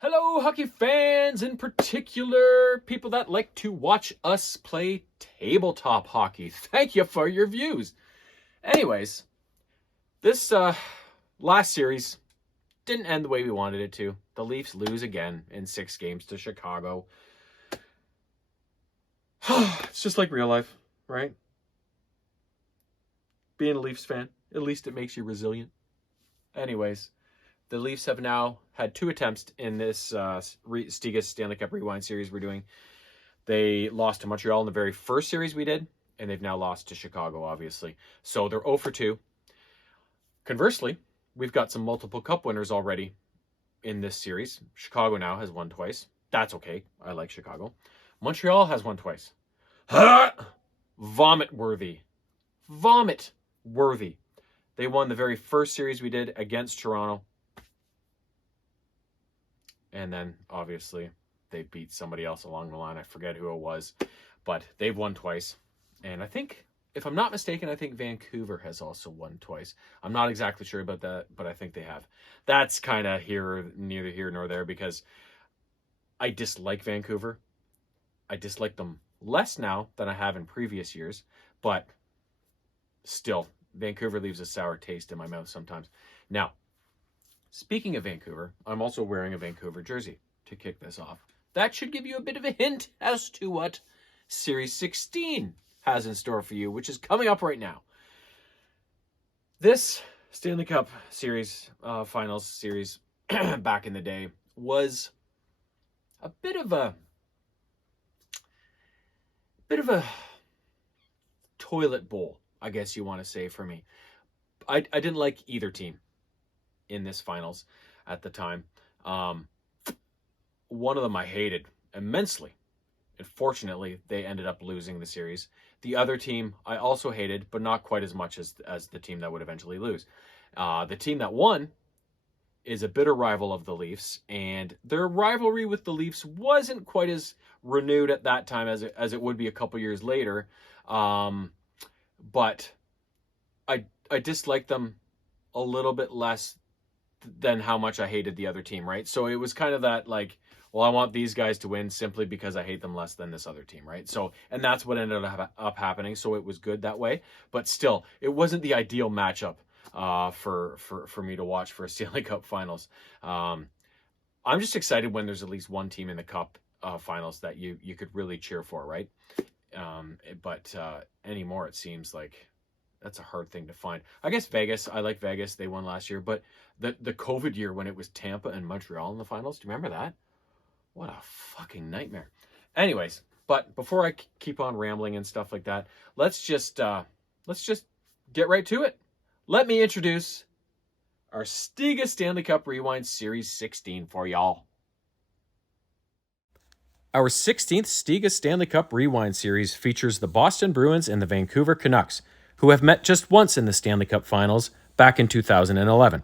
Hello, hockey fans, in particular, people that like to watch us play tabletop hockey. Thank you for your views. Anyways, this last series didn't end the way we wanted it to. The Leafs lose again in 6 games to Chicago. It's just like real life, right? Being a Leafs fan, at least it makes you resilient. Anyways, the Leafs have now had 2 attempts in this Stiga Stanley Cup Rewind series we're doing. They lost to Montreal in the very first series we did, and they've now lost to Chicago, obviously. So they're 0 for 2. Conversely, we've got some multiple cup winners already in this series. Chicago now has won twice. That's okay. I like Chicago. Montreal has won twice. Vomit worthy. Vomit worthy. They won the very first series we did against Toronto. And then, obviously, they beat somebody else along the line. I forget who it was. But they've won twice. And I think, if I'm not mistaken, I think Vancouver has also won twice. I'm not exactly sure about that, but I think they have. That's kind of neither here nor there, because I dislike Vancouver. I dislike them less now than I have in previous years. But still, Vancouver leaves a sour taste in my mouth sometimes. Now, speaking of Vancouver, I'm also wearing a Vancouver jersey to kick this off. That should give you a bit of a hint as to what Series 16 has in store for you, which is coming up right now. This Stanley Cup series, finals series, back in the day, was a bit of a toilet bowl, I guess you want to say, for me. I didn't like either team in this finals at the time. One of them I hated immensely. Unfortunately, they ended up losing the series. The other team I also hated, but not quite as much as the team that would eventually lose. The team that won is a bitter rival of the Leafs, and their rivalry with the Leafs wasn't quite as renewed at that time as it would be a couple years later. But I disliked them a little bit less than how much I hated the other team, right? So it was kind of that, like, well, I want these guys to win simply because I hate them less than this other team, right? So, and that's what ended up happening. So it was good that way, but still, it wasn't the ideal matchup for me to watch for a Stanley Cup Finals. I'm just excited when there's at least one team in the Cup Finals that you could really cheer for, right? But anymore, it seems like that's a hard thing to find. I guess Vegas. I like Vegas. They won last year, but the COVID year when it was Tampa and Montreal in the finals. Do you remember that? What a fucking nightmare. Anyways, but before I keep on rambling and stuff like that, let's just get right to it. Let me introduce our Stiga Stanley Cup Rewind Series 16 for y'all. Our 16th Stiga Stanley Cup Rewind Series features the Boston Bruins and the Vancouver Canucks, who have met just once in the Stanley Cup Finals back in 2011.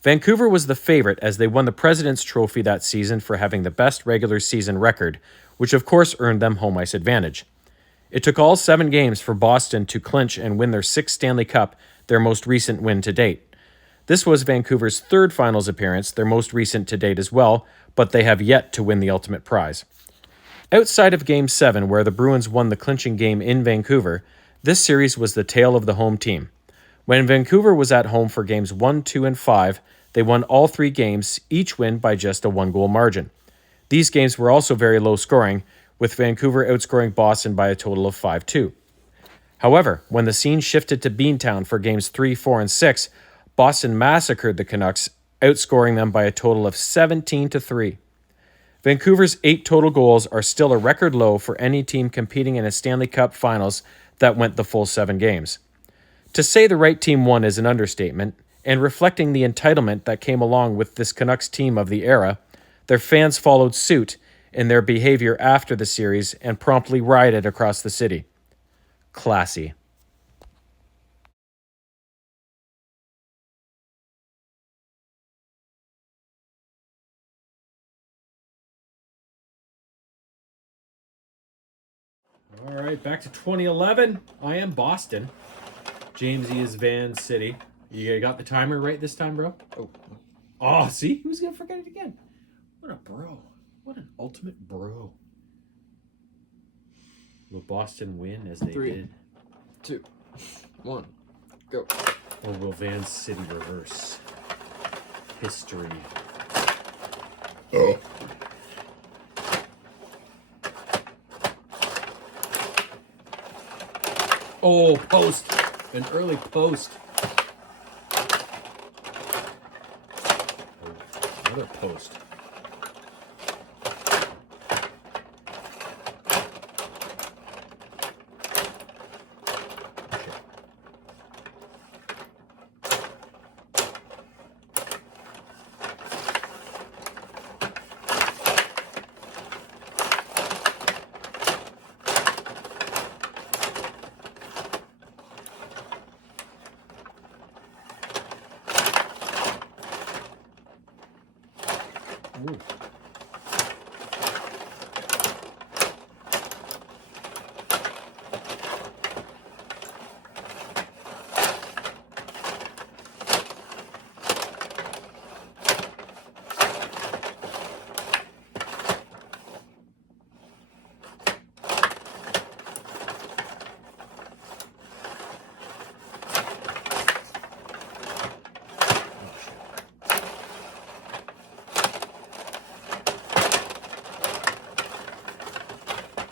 Vancouver was the favorite as they won the President's Trophy that season for having the best regular season record, which of course earned them home ice advantage. It took all 7 games for Boston to clinch and win their 6th Stanley Cup, their most recent win to date. This was Vancouver's 3rd finals appearance, their most recent to date as well, but they have yet to win the ultimate prize. Outside of Game 7, where the Bruins won the clinching game in Vancouver, this series was the tale of the home team. When Vancouver was at home for Games 1, 2, and 5, they won all 3 games, each win by just a 1-goal margin. These games were also very low scoring, with Vancouver outscoring Boston by a total of 5-2. However, when the scene shifted to Beantown for Games 3, 4, and 6, Boston massacred the Canucks, outscoring them by a total of 17-3. Vancouver's 8 total goals are still a record low for any team competing in a Stanley Cup Finals that went the full 7 games. To say the right team won is an understatement, and reflecting the entitlement that came along with this Canucks team of the era, their fans followed suit in their behavior after the series and promptly rioted across the city. Classy. All right, back to 2011. I am Boston. Jamesy is Van City. You got the timer right this time, bro? Oh, see? Who's going to forget it again? What a bro. What an ultimate bro. Will Boston win as they 3, did? 2, 1, go. Or will Van City reverse history? Oh. Oh, post. An early post. Oh, another post. Ooh.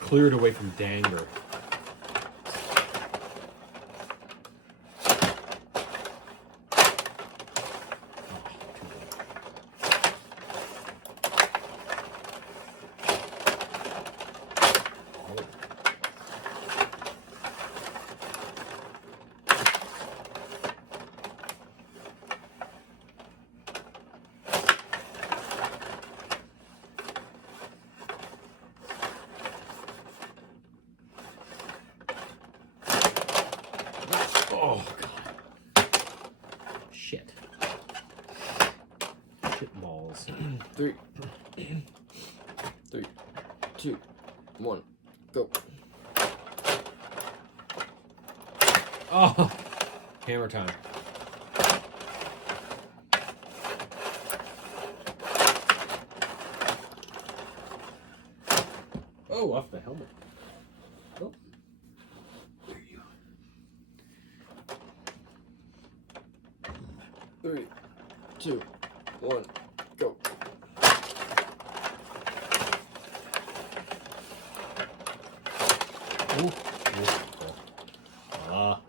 Cleared away from Danger. Oh, God. Shit. Shit balls. 3, 3, 2, 1, go. Oh, hammer time. Oh, off the helmet. Oh. There you go. 3, 2, 1, go. Ooh. Ah.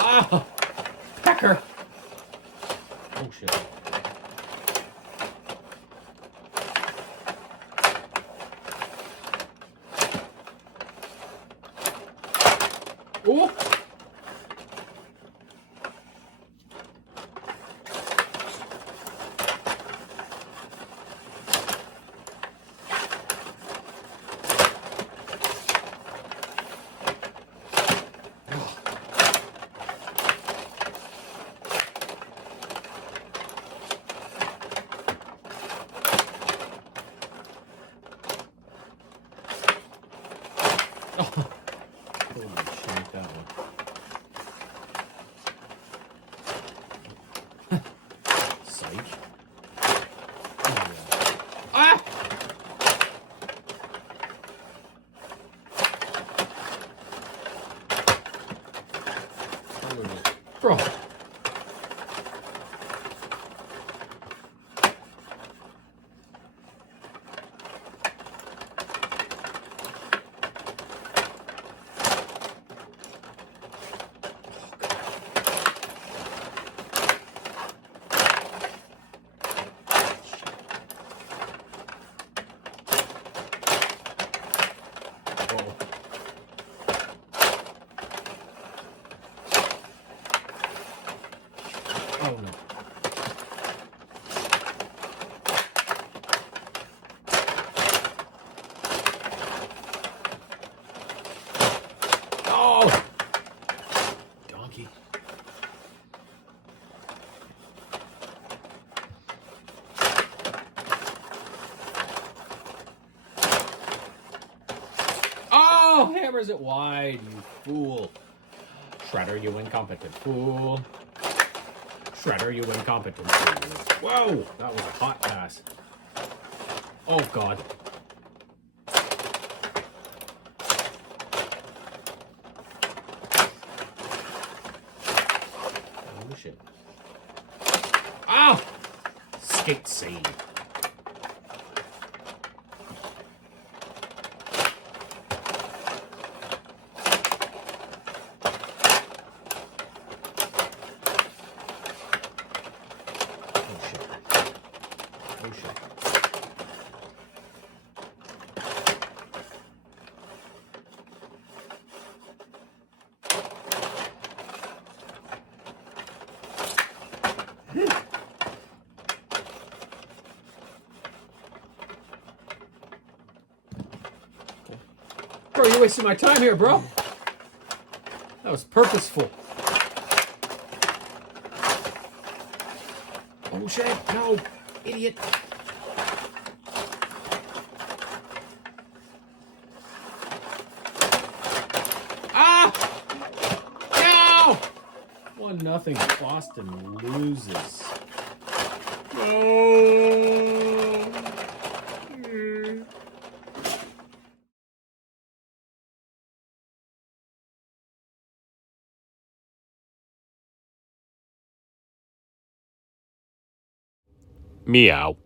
Ah! Pecker! Oh, shit. Oh! Oh. Holy shit, that one. Psych. Oh, yeah. Ah! Bro. hammers it wide, you fool. Shredder, you incompetent fool. Shredder, you incompetent fool. Whoa! That was a hot pass. Oh, God. Oh, shit. Ah! Skate save. Oh, shit. Bro, you're wasting my time here, bro. That was purposeful. Oh, shit. No. Idiot. Ah! No! 1-0. Boston loses. Oh. Meow.